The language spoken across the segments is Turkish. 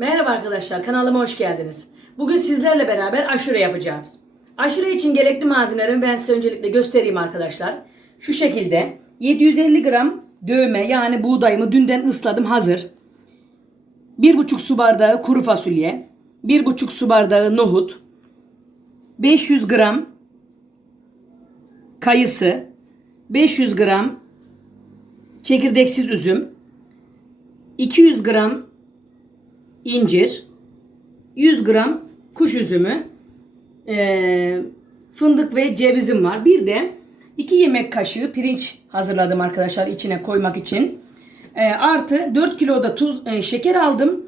Merhaba arkadaşlar, kanalıma hoş geldiniz. Bugün sizlerle beraber aşure yapacağız. Aşure için gerekli malzemelerimi ben size öncelikle göstereyim arkadaşlar. Şu şekilde 750 gram dövme yani buğdayımı dünden ısladım hazır. 1,5 su bardağı kuru fasulye, 1,5 su bardağı nohut, 500 gram kayısı, 500 gram çekirdeksiz üzüm, 200 gram incir, 100 gram kuş üzümü, eee, fındık ve cevizim var. Bir de 2 yemek kaşığı pirinç hazırladım arkadaşlar içine koymak için. Eee, artı 4 kilo da tuz, eee, şeker aldım.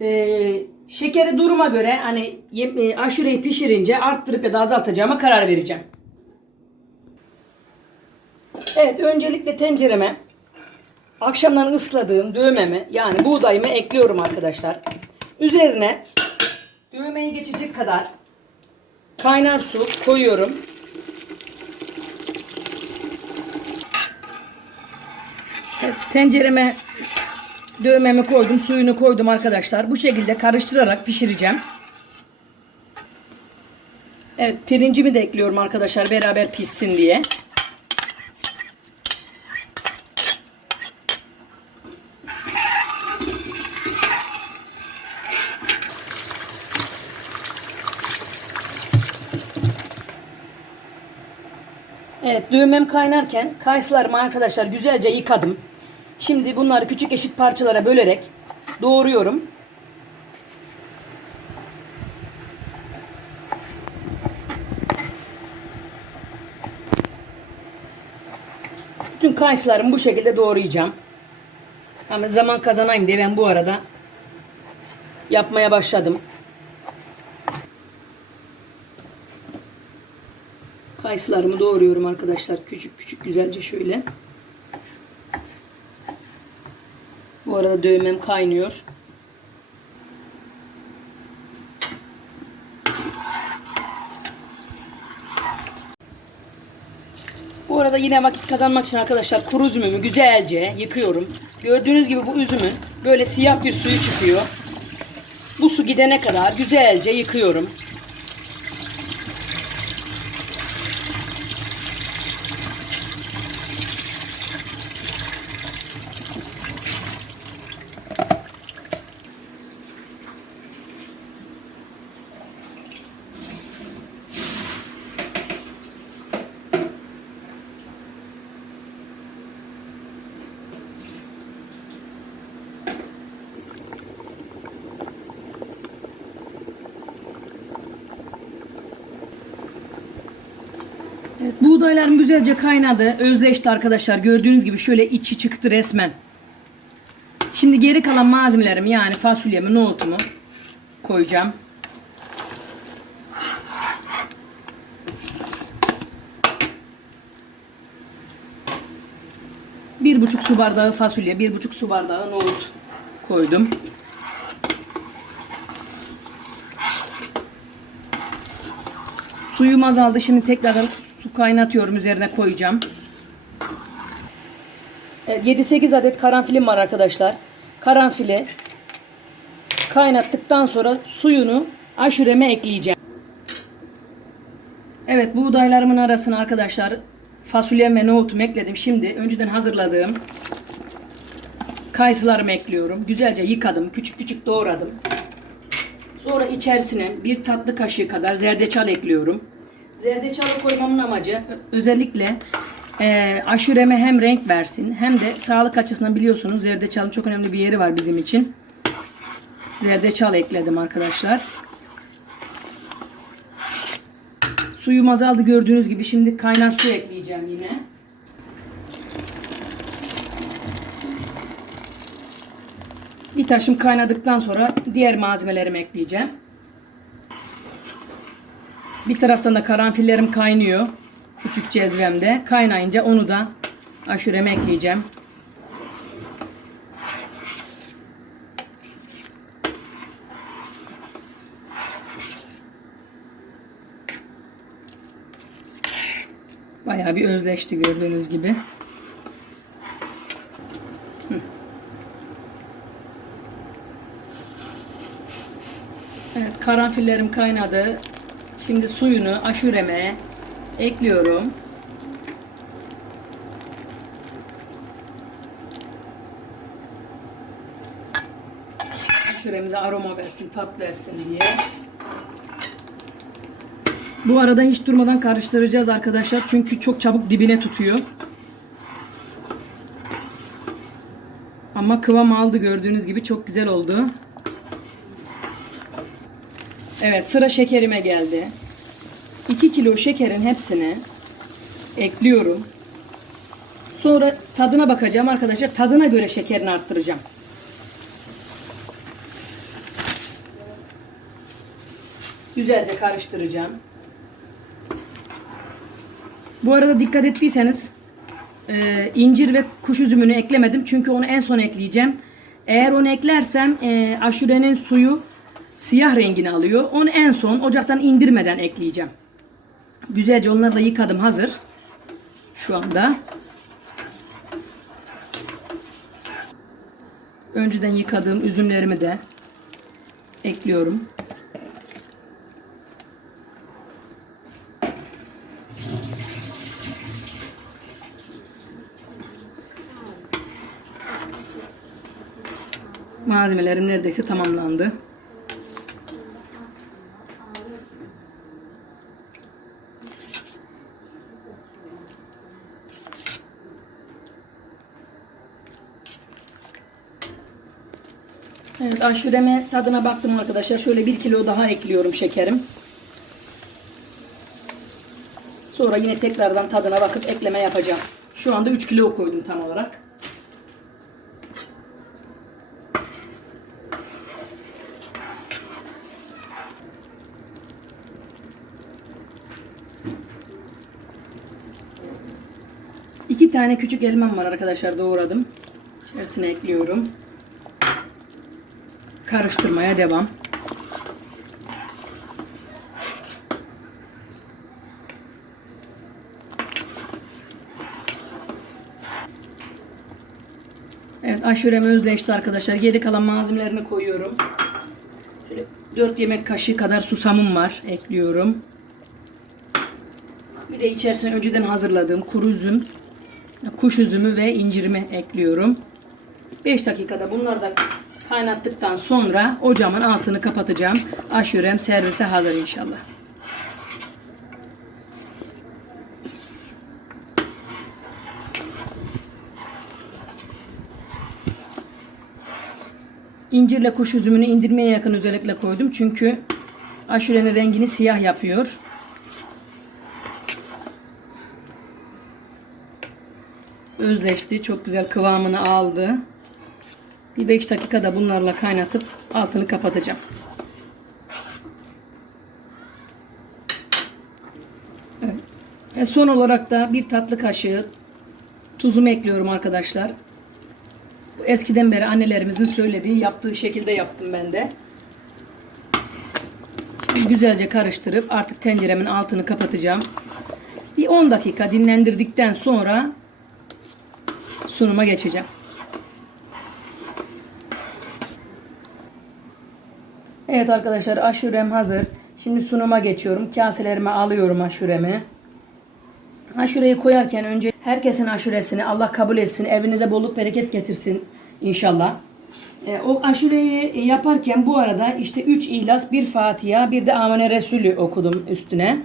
Eee, şekeri duruma göre hani eee, aşureyi pişirince arttırıp ya da azaltacağıma karar vereceğim. Evet öncelikle tencereme akşamdan ısladığım dövmemi yani buğdayımı ekliyorum arkadaşlar. Üzerine dövmeyi geçecek kadar kaynar su koyuyorum. Tencereme dövmemi koydum, suyunu koydum arkadaşlar. Bu şekilde karıştırarak pişireceğim. Evet, pirincimi de ekliyorum arkadaşlar beraber pişsin diye. Evet düğmem kaynarken kayısılarımı arkadaşlar güzelce yıkadım. Şimdi bunları küçük eşit parçalara bölerek doğruyorum. Bütün kayısılarımı bu şekilde doğrayacağım. Ama zaman kazanayım diye ben bu arada yapmaya başladım. Kayısılarımı doğruyorum arkadaşlar. Küçük küçük güzelce şöyle. Bu arada dövmem kaynıyor. Bu arada yine vakit kazanmak için arkadaşlar kuru üzümümü güzelce yıkıyorum. Gördüğünüz gibi bu üzümün böyle siyah bir suyu çıkıyor. Bu su gidene kadar güzelce yıkıyorum. Evet, buğdaylarım güzelce kaynadı. Özleşti arkadaşlar. Gördüğünüz gibi şöyle içi çıktı resmen. Şimdi geri kalan malzemelerimi yani fasulyemi, nohutumu koyacağım. Bir buçuk su bardağı fasulye, bir buçuk su bardağı nohut koydum. Suyum azaldı. Şimdi tekrardan kaynatıyorum. Üzerine koyacağım. Evet, 7-8 adet karanfilim var arkadaşlar. Karanfili kaynattıktan sonra suyunu aşureme ekleyeceğim. Evet buğdaylarımın arasına arkadaşlar fasulye ve nohutumu ekledim. Şimdi önceden hazırladığım kayısılarımı ekliyorum. Güzelce yıkadım. Küçük küçük doğradım. Sonra içerisine bir tatlı kaşığı kadar zerdeçal ekliyorum. Zerdeçalı koymamın amacı özellikle e, aşureme hem renk versin hem de sağlık açısından biliyorsunuz zerdeçalın çok önemli bir yeri var bizim için. Zerdeçal ekledim arkadaşlar. Suyum azaldı gördüğünüz gibi. Şimdi kaynar su ekleyeceğim yine. Bir taşım kaynadıktan sonra diğer malzemelerimi ekleyeceğim. Bir taraftan da karanfillerim kaynıyor. Küçük cezvemde. Kaynayınca onu da aşureme ekleyeceğim. Bayağı bir özleşti gördüğünüz gibi. karanfillerim kaynadı. Şimdi suyunu aşureme ekliyorum. Aşuremize aroma versin, tat versin diye. Bu arada hiç durmadan karıştıracağız arkadaşlar. Çünkü çok çabuk dibine tutuyor. Ama kıvam aldı gördüğünüz gibi çok güzel oldu. Evet sıra şekerime geldi. 2 kilo şekerin hepsini ekliyorum. Sonra tadına bakacağım arkadaşlar. Tadına göre şekerini arttıracağım. Güzelce karıştıracağım. Bu arada dikkat ettiyseniz e, incir ve kuş üzümünü eklemedim. Çünkü onu en son ekleyeceğim. Eğer onu eklersem e, aşurenin suyu siyah rengini alıyor. Onu en son ocaktan indirmeden ekleyeceğim. Güzelce onları da yıkadım hazır. Şu anda. Önceden yıkadığım üzümlerimi de ekliyorum. Malzemelerim neredeyse tamamlandı. Evet aşureme tadına baktım arkadaşlar. Şöyle bir kilo daha ekliyorum şekerim. Sonra yine tekrardan tadına bakıp ekleme yapacağım. Şu anda 3 kilo koydum tam olarak. İki tane küçük elmam var arkadaşlar doğradım. İçerisine ekliyorum. Karıştırmaya devam. Evet aşurem özleşti arkadaşlar. Geri kalan malzemelerini koyuyorum. Şöyle 4 yemek kaşığı kadar susamım var. Ekliyorum. Bir de içerisine önceden hazırladığım kuru üzüm, kuş üzümü ve incirimi ekliyorum. 5 dakikada bunları da kaynattıktan sonra ocağımın altını kapatacağım. Aşurem servise hazır inşallah. İncirle kuş üzümünü indirmeye yakın özellikle koydum. Çünkü aşurenin rengini siyah yapıyor. Özleşti. Çok güzel kıvamını aldı. Bir 5 dakikada bunlarla kaynatıp altını kapatacağım. Evet. Ve son olarak da bir tatlı kaşığı tuzumu ekliyorum arkadaşlar. Eskiden beri annelerimizin söylediği, yaptığı şekilde yaptım ben de. Güzelce karıştırıp artık tenceremin altını kapatacağım. Bir 10 dakika dinlendirdikten sonra sunuma geçeceğim. Evet arkadaşlar aşurem hazır. Şimdi sunuma geçiyorum. Kaselerime alıyorum aşuremi. Aşureyi koyarken önce herkesin aşuresini Allah kabul etsin. Evinize bolluk bereket getirsin inşallah. E, o aşureyi yaparken bu arada işte 3 ihlas, bir Fatiha, bir de Amene Resulü okudum üstüne.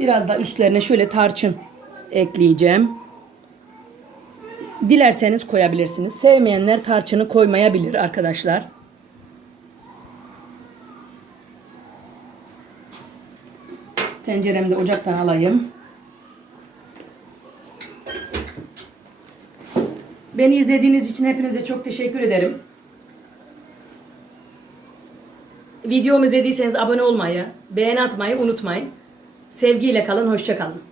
Biraz da üstlerine şöyle tarçın ekleyeceğim. Dilerseniz koyabilirsiniz. Sevmeyenler tarçını koymayabilir arkadaşlar. Tenceremi de ocaktan alayım. Beni izlediğiniz için hepinize çok teşekkür ederim. Videomu izlediyseniz abone olmayı, beğeni atmayı unutmayın. Sevgiyle kalın, hoşça kalın.